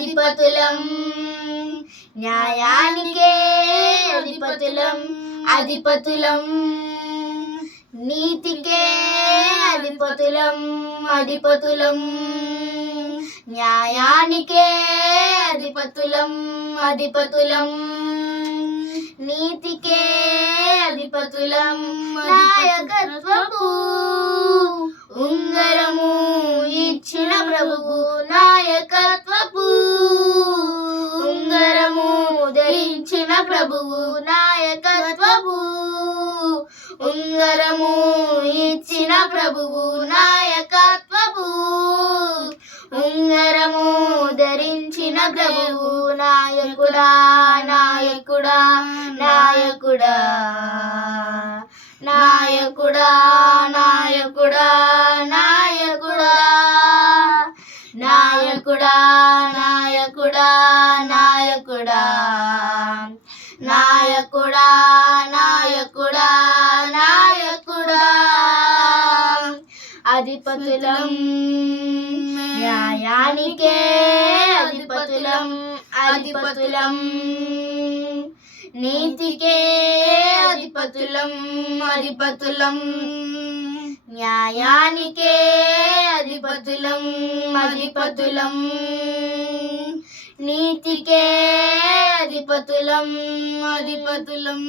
అధిపతులం, న్యాయానికే అధిపతులం, అధిపతులం, నీతికే అధిపతులం, అధిపతులం, న్యాయానికే అధిపతులం, అధిపతులం, నీతికే అధిపతులం. నాయకత్వపు ఉంగరము ఇచ్చిన ప్రభువు, నాయకత్వపు ఉంగరము ధరించిన ప్రభువు, నాయకత్వపు ఉంగరము ఇచ్చిన ప్రభువు, నాయకత్వపు ఉంగరము ధరించిన ప్రభువు. నాయకుడా నాయకుడా నాయకుడా నాయకుడా నాయకుడా నాయకుడా నాయకుడా నాయకుడా నాయకుడా నాయకుడా నాయకుడా నాయకుడా. అధిపతులం, న్యాయానికే అధిపతులం, అధిపతులం, నీతికే అధిపతులం, అధిపతులం, న్యాయానికే అధిపతులం, అధిపతులం, నీతికే అధిపతులం, అధిపతులం.